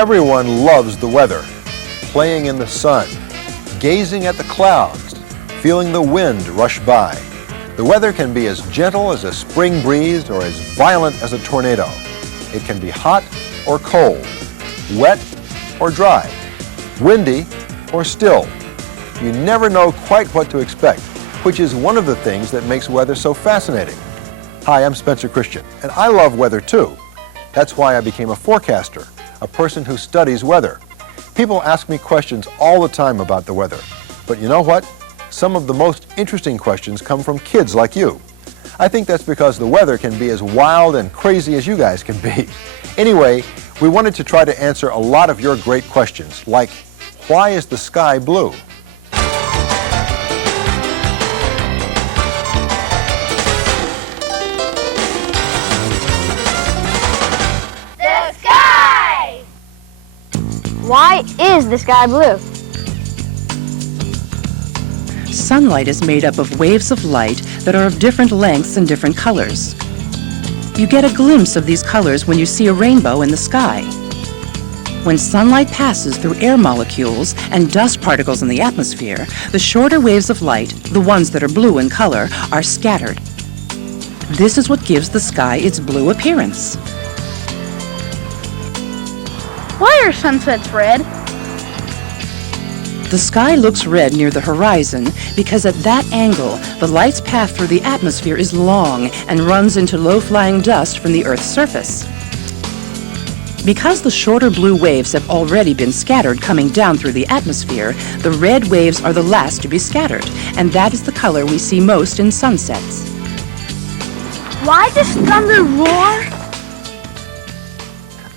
Everyone loves the weather. Playing in the sun, gazing at the clouds, feeling the wind rush by. The weather can be as gentle as a spring breeze or as violent as a tornado. It can be hot or cold, wet or dry, windy or still. You never know quite what to expect, which is one of the things that makes weather so fascinating. Hi, I'm Spencer Christian, and I love weather too. That's why I became a forecaster, a person who studies weather. People ask me questions all the time about the weather, but you know what? Some of the most interesting questions come from kids like you. I think that's because the weather can be as wild and crazy as you guys can be. Anyway, we wanted to try to answer a lot of your great questions, like, why is the sky blue? The sky! Why is the sky blue? Sunlight is made up of waves of light that are of different lengths and different colors. You get a glimpse of these colors when you see a rainbow in the sky. When sunlight passes through air molecules and dust particles in the atmosphere, the shorter waves of light, the ones that are blue in color, are scattered. This is what gives the sky its blue appearance. Why are sunsets red? The sky looks red near the horizon because at that angle, the light's path through the atmosphere is long and runs into low-flying dust from the Earth's surface. Because the shorter blue waves have already been scattered coming down through the atmosphere, the red waves are the last to be scattered, and that is the color we see most in sunsets. Why does thunder roar?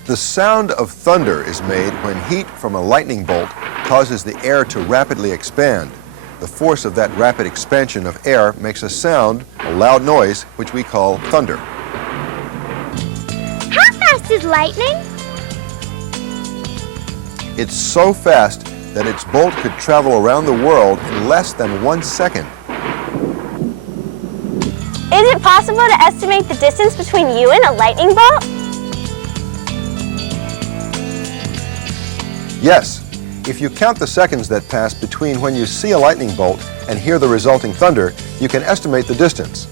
The sound of thunder is made when heat from a lightning bolt causes the air to rapidly expand. The force of that rapid expansion of air makes a sound, a loud noise, which we call thunder. How fast is lightning? It's so fast that its bolt could travel around the world in less than 1 second. Is it possible to estimate the distance between you and a lightning bolt? Yes. If you count the seconds that pass between when you see a lightning bolt and hear the resulting thunder, you can estimate the distance.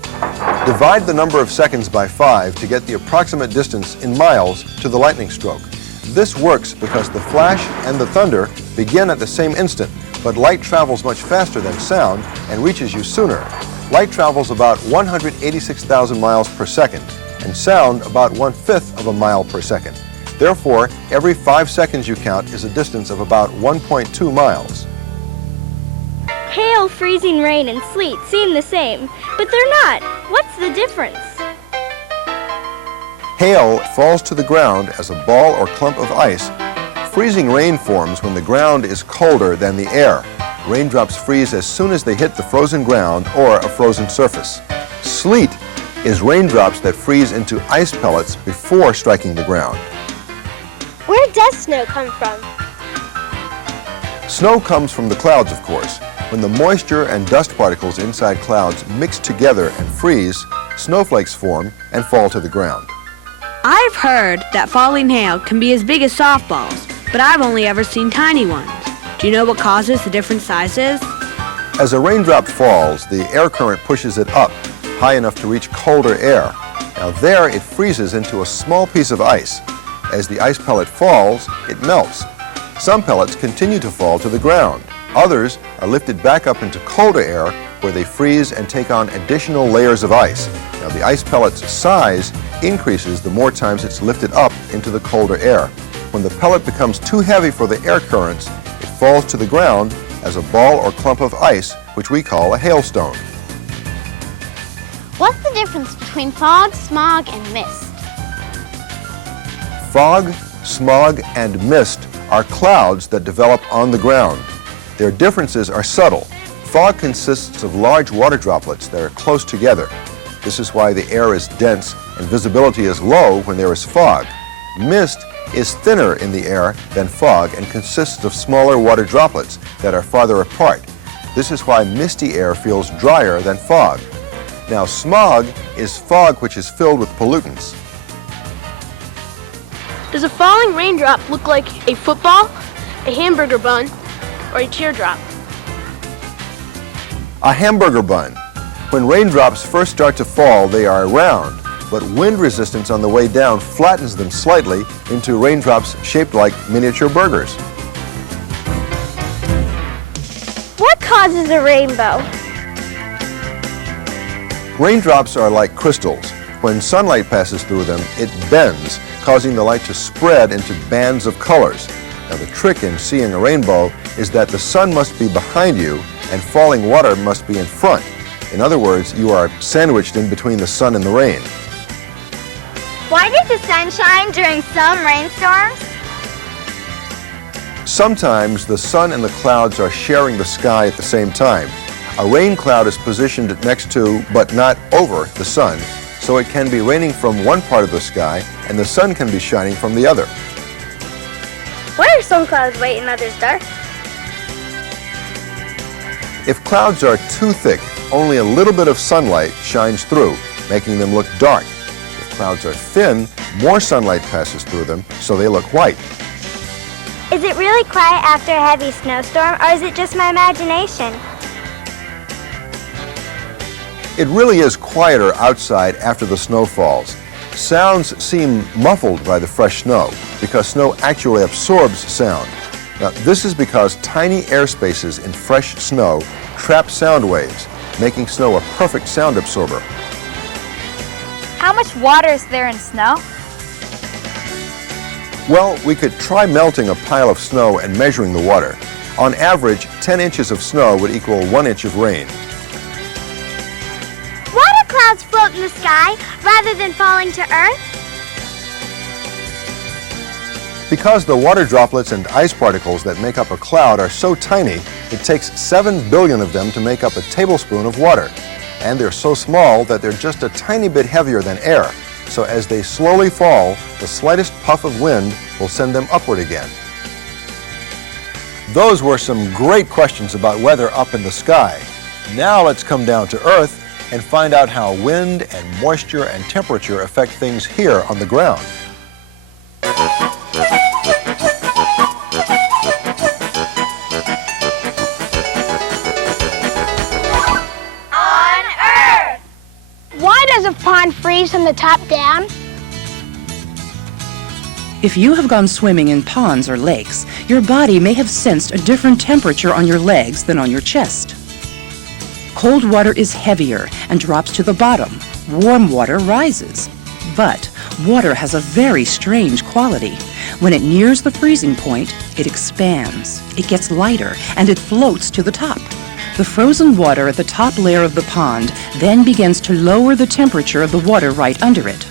Divide the number of seconds by 5 to get the approximate distance in miles to the lightning stroke. This works because the flash and the thunder begin at the same instant, but light travels much faster than sound and reaches you sooner. Light travels about 186,000 miles per second, and sound about 1/5 of a mile per second. Therefore, every 5 seconds you count is a distance of about 1.2 miles. Hail, freezing rain, and sleet seem the same, but they're not. What's the difference? Hail falls to the ground as a ball or clump of ice. Freezing rain forms when the ground is colder than the air. Raindrops freeze as soon as they hit the frozen ground or a frozen surface. Sleet is raindrops that freeze into ice pellets before striking the ground. Where does snow come from? Snow comes from the clouds, of course. When the moisture and dust particles inside clouds mix together and freeze, snowflakes form and fall to the ground. I've heard that falling hail can be as big as softballs, but I've only ever seen tiny ones. Do you know what causes the different sizes? As a raindrop falls, the air current pushes it up, high enough to reach colder air. Now there it freezes into a small piece of ice. As the ice pellet falls, it melts. Some pellets continue to fall to the ground. Others are lifted back up into colder air where they freeze and take on additional layers of ice. Now the ice pellet's size increases the more times it's lifted up into the colder air. When the pellet becomes too heavy for the air currents, it falls to the ground as a ball or clump of ice, which we call a hailstone. What's the difference between fog, smog, and mist? Fog, smog, and mist are clouds that develop on the ground. Their differences are subtle. Fog consists of large water droplets that are close together. This is why the air is dense and visibility is low when there is fog. Mist is thinner in the air than fog and consists of smaller water droplets that are farther apart. This is why misty air feels drier than fog. Now, smog is fog which is filled with pollutants. Does a falling raindrop look like a football, a hamburger bun, or a teardrop? A hamburger bun. When raindrops first start to fall, they are round, but wind resistance on the way down flattens them slightly into raindrops shaped like miniature burgers. What causes a rainbow? Raindrops are like crystals. When sunlight passes through them, it bends, causing the light to spread into bands of colors. Now, the trick in seeing a rainbow is that the sun must be behind you and falling water must be in front. In other words, you are sandwiched in between the sun and the rain. Why does the sun shine during some rainstorms? Sometimes the sun and the clouds are sharing the sky at the same time. A rain cloud is positioned next to, but not over, the sun, so it can be raining from one part of the sky and the sun can be shining from the other. Why are some clouds white and others dark? If clouds are too thick, only a little bit of sunlight shines through, making them look dark. If clouds are thin, more sunlight passes through them, so they look white. Is it really quiet after a heavy snowstorm, or is it just my imagination? It really is quieter outside after the snow falls. Sounds seem muffled by the fresh snow because snow actually absorbs sound. Now, this is because tiny air spaces in fresh snow trap sound waves, making snow a perfect sound absorber. How much water is there in snow? Well, we could try melting a pile of snow and measuring the water. On average, 10 inches of snow would equal 1 inch of rain. Why do clouds float in the sky rather than falling to Earth? Because the water droplets and ice particles that make up a cloud are so tiny, it takes 7 billion of them to make up a tablespoon of water. And they're so small that they're just a tiny bit heavier than air. So as they slowly fall, the slightest puff of wind will send them upward again. Those were some great questions about weather up in the sky. Now let's come down to Earth and find out how wind and moisture and temperature affect things here on the ground. Why does a pond freeze from the top down? If you have gone swimming in ponds or lakes, your body may have sensed a different temperature on your legs than on your chest. Cold water is heavier and drops to the bottom. Warm water rises. But water has a very strange quality. When it nears the freezing point, it expands. It gets lighter and it floats to the top. The frozen water at the top layer of the pond then begins to lower the temperature of the water right under it.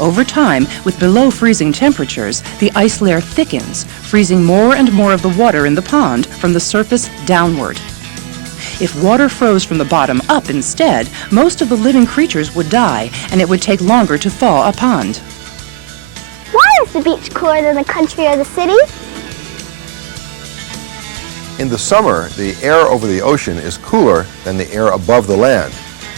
Over time, with below freezing temperatures, the ice layer thickens, freezing more and more of the water in the pond from the surface downward. If water froze from the bottom up instead, most of the living creatures would die, and it would take longer to thaw a pond. Why is the beach cooler than the country or the city? In the summer, the air over the ocean is cooler than the air above the land.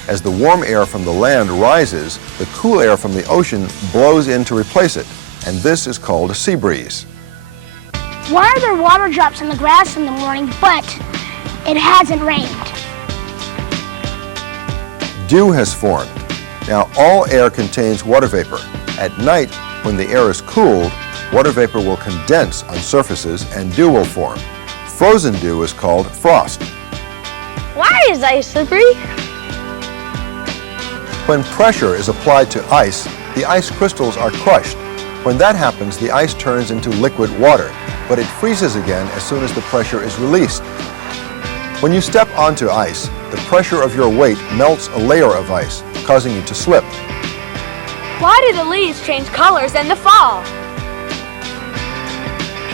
As the warm air from the land rises, the cool air from the ocean blows in to replace it, and this is called a sea breeze. Why are there water drops on the grass in the morning, but it hasn't rained? Dew has formed. Now, all air contains water vapor. At night, when the air is cooled, water vapor will condense on surfaces and dew will form. Frozen dew is called frost. Why is ice slippery? When pressure is applied to ice, the ice crystals are crushed. When that happens, the ice turns into liquid water, but it freezes again as soon as the pressure is released. When you step onto ice, the pressure of your weight melts a layer of ice, causing you to slip. Why do the leaves change colors in the fall?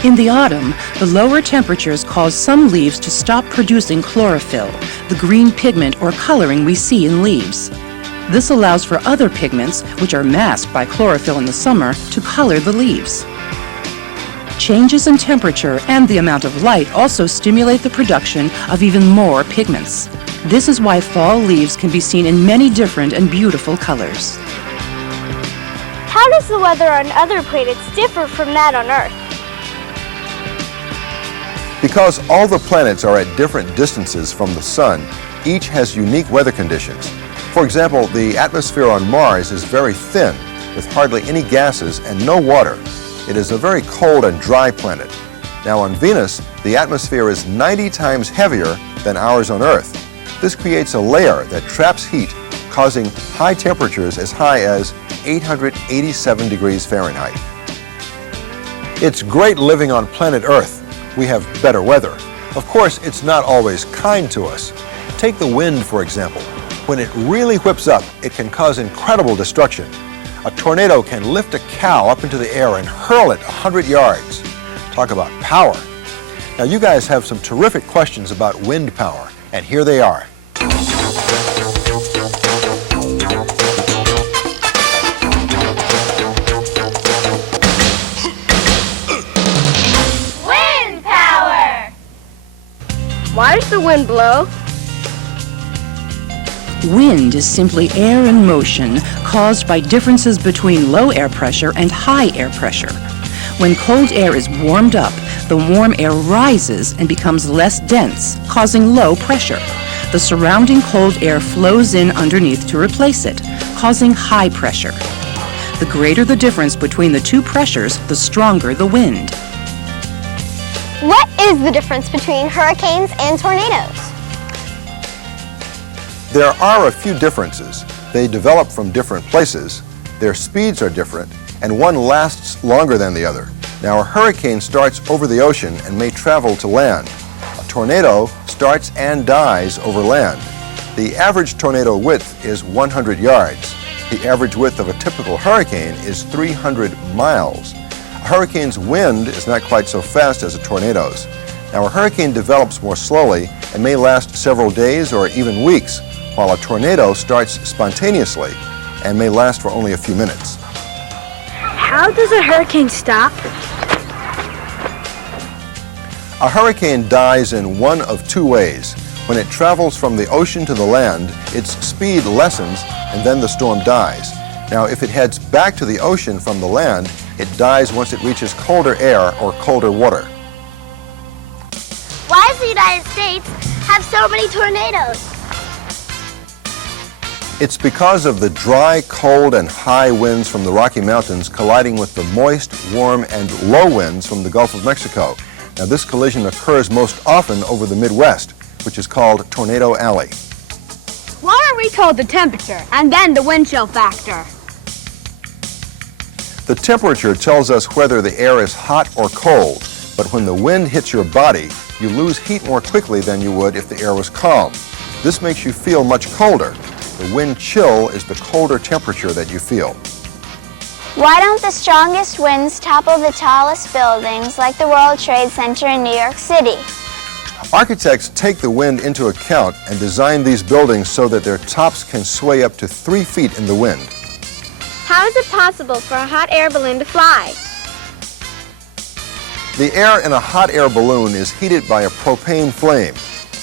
In the autumn, the lower temperatures cause some leaves to stop producing chlorophyll, the green pigment or coloring we see in leaves. This allows for other pigments, which are masked by chlorophyll in the summer, to color the leaves. Changes in temperature and the amount of light also stimulate the production of even more pigments. This is why fall leaves can be seen in many different and beautiful colors. How How does the weather on other planets differ from that on Earth? Because all the planets are at different distances from the sun, each has unique weather conditions. For example, the atmosphere on Mars is very thin, with hardly any gases and no water. It is a very cold and dry planet. Now on Venus, the atmosphere is 90 times heavier than ours on Earth. This creates a layer that traps heat, causing high temperatures as high as 887 degrees Fahrenheit. It's great living on planet Earth. We have better weather. Of course, it's not always kind to us. Take the wind, for example. When it really whips up, it can cause incredible destruction. A tornado can lift a cow up into the air and hurl it 100 yards. Talk about power. Now, you guys have some terrific questions about wind power, and here they are. Wind power! Why does the wind blow? Wind is simply air in motion caused by differences between low air pressure and high air pressure. When cold air is warmed up, the warm air rises and becomes less dense, causing low pressure. The surrounding cold air flows in underneath to replace it, causing high pressure. The greater the difference between the two pressures, the stronger the wind. What is the difference between hurricanes and tornadoes? There are a few differences. They develop from different places, their speeds are different, and one lasts longer than the other. Now, a hurricane starts over the ocean and may travel to land. A tornado starts and dies over land. The average tornado width is 100 yards. The average width of a typical hurricane is 300 miles. A hurricane's wind is not quite so fast as a tornado's. Now, a hurricane develops more slowly and may last several days or even weeks, while a tornado starts spontaneously and may last for only a few minutes. How does a hurricane stop? A hurricane dies in one of two ways. When it travels from the ocean to the land, its speed lessens and then the storm dies. Now, if it heads back to the ocean from the land, it dies once it reaches colder air or colder water. Why does the United States have so many tornadoes? It's because of the dry, cold, and high winds from the Rocky Mountains colliding with the moist, warm, and low winds from the Gulf of Mexico. Now, this collision occurs most often over the Midwest, which is called Tornado Alley. Why are we told the temperature and then the wind chill factor? The temperature tells us whether the air is hot or cold, but when the wind hits your body, you lose heat more quickly than you would if the air was calm. This makes you feel much colder. The wind chill is the colder temperature that you feel. Why don't the strongest winds topple the tallest buildings like the World Trade Center in New York City? Architects take the wind into account and design these buildings so that their tops can sway up to 3 feet in the wind. How is it possible for a hot air balloon to fly? The air in a hot air balloon is heated by a propane flame.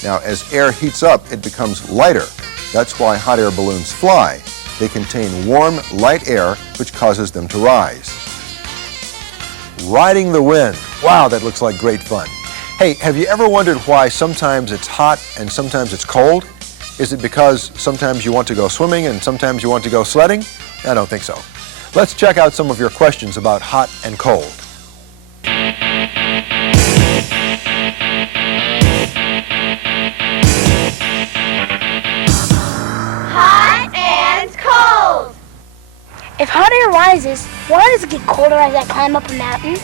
Now, as air heats up, it becomes lighter. That's why hot air balloons fly. They contain warm, light air, which causes them to rise. Riding the wind. Wow, that looks like great fun. Hey, have you ever wondered why sometimes it's hot and sometimes it's cold? Is it because sometimes you want to go swimming and sometimes you want to go sledding? I don't think so. Let's check out some of your questions about hot and cold. Hot and cold. If hot air rises, why does it get colder as I climb up a mountain?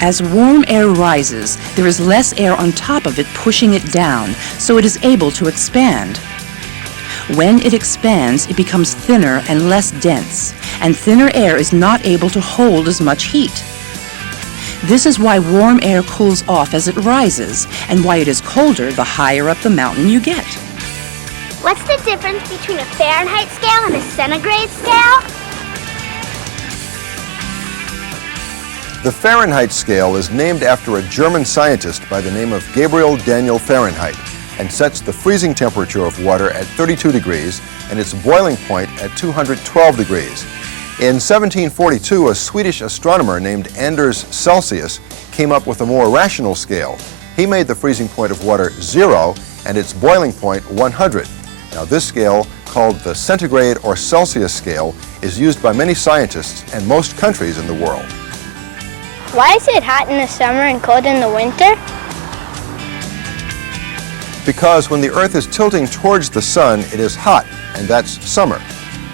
As warm air rises, there is less air on top of it pushing it down, so it is able to expand. When it expands, it becomes thinner and less dense, and thinner air is not able to hold as much heat. This is why warm air cools off as it rises, and why it is colder the higher up the mountain you get. What's the difference between a Fahrenheit scale and a centigrade scale? The Fahrenheit scale is named after a German scientist by the name of Gabriel Daniel Fahrenheit and sets the freezing temperature of water at 32 degrees and its boiling point at 212 degrees. In 1742, a Swedish astronomer named Anders Celsius came up with a more rational scale. He made the freezing point of water 0 and its boiling point 100. Now this scale, called the centigrade or Celsius scale, is used by many scientists and most countries in the world. Why is it hot in the summer and cold in the winter? Because when the Earth is tilting towards the sun, it is hot, and that's summer.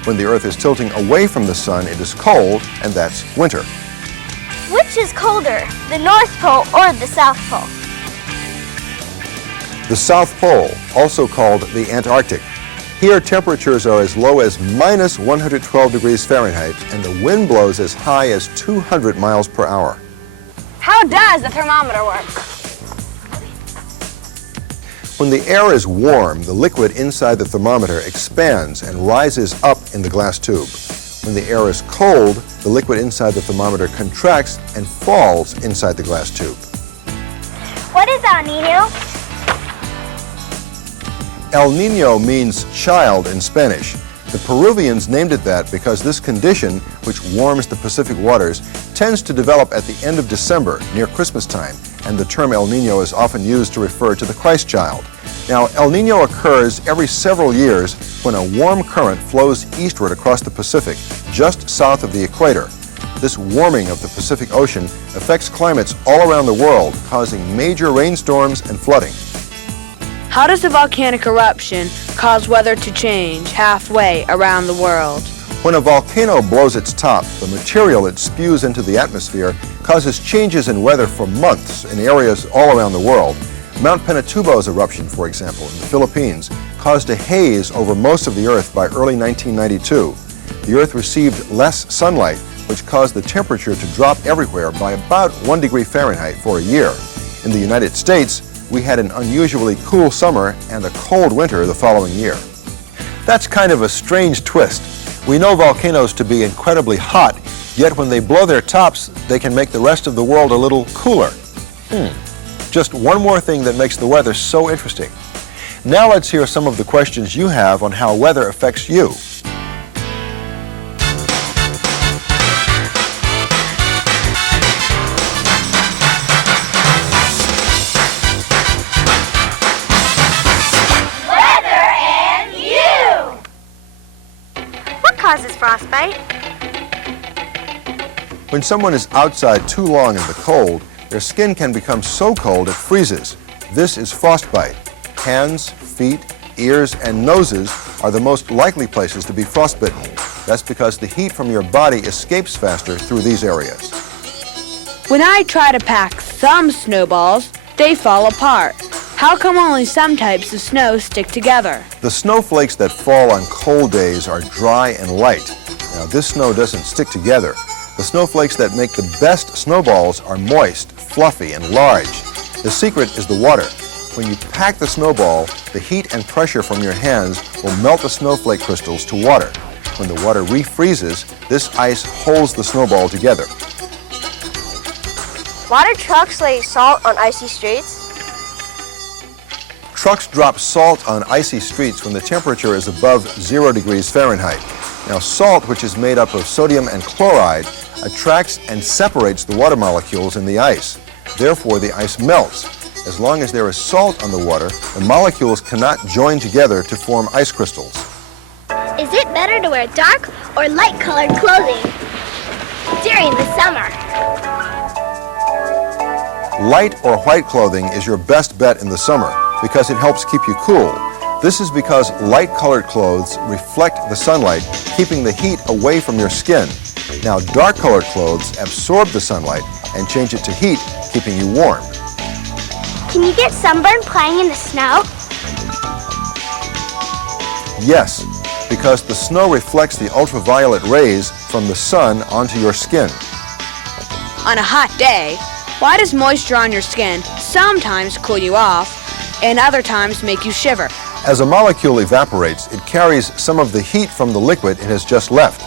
When the Earth is tilting away from the sun, it is cold, and that's winter. Which is colder, the North Pole or the South Pole? The South Pole, also called the Antarctic. Here, temperatures are as low as minus 112 degrees Fahrenheit, and the wind blows as high as 200 miles per hour. How does the thermometer work? When the air is warm, the liquid inside the thermometer expands and rises up in the glass tube. When the air is cold, the liquid inside the thermometer contracts and falls inside the glass tube. What is El Nino? El Nino means child in Spanish. The Peruvians named it that because this condition, which warms the Pacific waters, tends to develop at the end of December, near Christmas time, and the term El Nino is often used to refer to the Christ child. Now, El Nino occurs every several years when a warm current flows eastward across the Pacific, just south of the equator. This warming of the Pacific Ocean affects climates all around the world, causing major rainstorms and flooding. How does a volcanic eruption cause weather to change halfway around the world? When a volcano blows its top, the material it spews into the atmosphere causes changes in weather for months in areas all around the world. Mount Pinatubo's eruption, for example, in the Philippines, caused a haze over most of the Earth by early 1992. The Earth received less sunlight, which caused the temperature to drop everywhere by about 1 degree Fahrenheit for a year. In the United States, we had an unusually cool summer and a cold winter the following year. That's kind of a strange twist. We know volcanoes to be incredibly hot, yet when they blow their tops, they can make the rest of the world a little cooler. Just one more thing that makes the weather so interesting. Now let's hear some of the questions you have on how weather affects you. Causes frostbite? When someone is outside too long in the cold, their skin can become so cold it freezes. This is frostbite. Hands, feet, ears, and noses are the most likely places to be frostbitten. That's because the heat from your body escapes faster through these areas. When I try to pack some snowballs, they fall apart. How come only some types of snow stick together? The snowflakes that fall on cold days are dry and light. Now, this snow doesn't stick together. The snowflakes that make the best snowballs are moist, fluffy, and large. The secret is the water. When you pack the snowball, the heat and pressure from your hands will melt the snowflake crystals to water. When the water refreezes, this ice holds the snowball together. Why do trucks lay salt on icy streets? Trucks drop salt on icy streets when the temperature is above 0 degrees Fahrenheit. Now, salt, which is made up of sodium and chloride, attracts and separates the water molecules in the ice. Therefore, the ice melts. As long as there is salt on the water, the molecules cannot join together to form ice crystals. Is it better to wear dark or light-colored clothing during the summer? Light or white clothing is your best bet in the summer because it helps keep you cool. This is because light-colored clothes reflect the sunlight, keeping the heat away from your skin. Now, dark-colored clothes absorb the sunlight and change it to heat, keeping you warm. Can you get sunburned playing in the snow? Yes, because the snow reflects the ultraviolet rays from the sun onto your skin. On a hot day, why does moisture on your skin sometimes cool you off and other times make you shiver? As a molecule evaporates, it carries some of the heat from the liquid it has just left.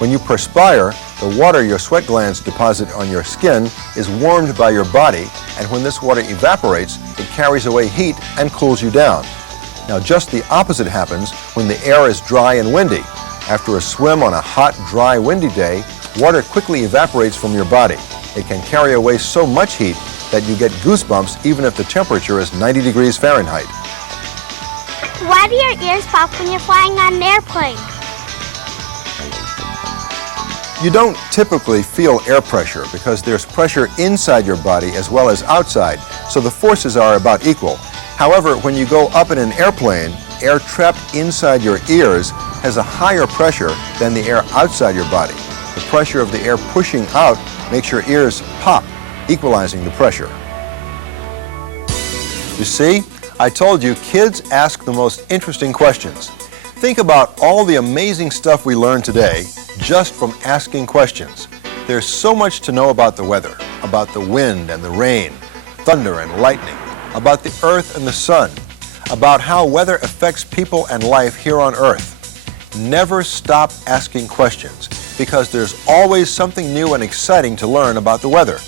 When you perspire, the water your sweat glands deposit on your skin is warmed by your body, and when this water evaporates, it carries away heat and cools you down. Now, just the opposite happens when the air is dry and windy. After a swim on a hot, dry, windy day, water quickly evaporates from your body. It can carry away so much heat that you get goosebumps even if the temperature is 90 degrees Fahrenheit. Why do your ears pop when you're flying on an airplane? You don't typically feel air pressure because there's pressure inside your body as well as outside, so the forces are about equal. However, when you go up in an airplane, air trapped inside your ears has a higher pressure than the air outside your body. The pressure of the air pushing out makes your ears pop, equalizing the pressure. You see, I told you kids ask the most interesting questions. Think about all the amazing stuff we learned today just from asking questions. There's so much to know about the weather, about the wind and the rain, thunder and lightning, about the earth and the sun, about how weather affects people and life here on Earth. Never stop asking questions because there's always something new and exciting to learn about the weather.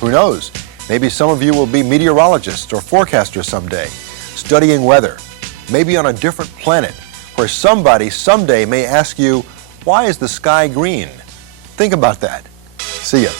Who knows? Maybe some of you will be meteorologists or forecasters someday, studying weather, maybe on a different planet, where somebody someday may ask you, why is the sky green? Think about that. See ya.